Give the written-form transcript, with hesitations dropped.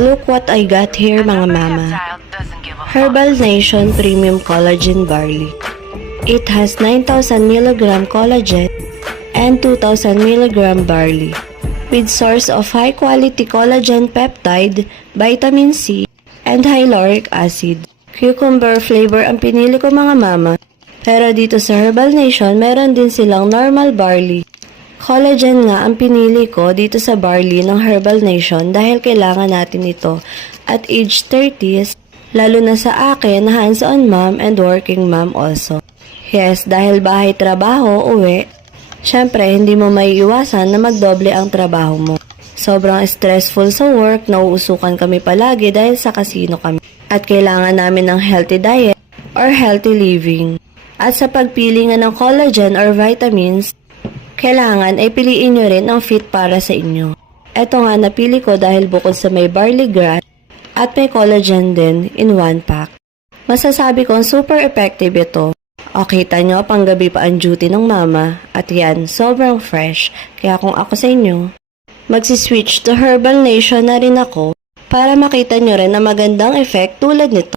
Look what I got here mga mama. Herbal Nation Premium Collagen Barley. It has 9,000 mg collagen and 2,000 mg barley with source of high quality collagen peptide, vitamin C, and hyaluronic acid. Cucumber flavor ang pinili ko mga mama. Pero dito sa Herbal Nation, meron din silang normal barley. Collagen nga ang pinili ko dito sa barley ng Herbal Nation dahil kailangan natin ito at age 30s, lalo na sa akin na hands-on mom and working mom also. Yes, dahil bahay trabaho, uwi, syempre hindi mo maiiwasan na magdoble ang trabaho mo. Sobrang stressful sa work, nauusukan kami palagi dahil sa casino kami. At kailangan namin ng healthy diet or healthy living. At sa pagpili nga ng collagen or vitamins, kailangan ay piliin nyo rin ang fit para sa inyo. Ito nga napili ko dahil bukod sa may barley grass at may collagen din in one pack. Masasabi kong super effective ito. O kita nyo, panggabi pa ang duty ng mama at yan, sobrang fresh. Kaya kung ako sa inyo, magsiswitch to Herbal Nation na rin ako para makita nyo rin na magandang effect tulad nito.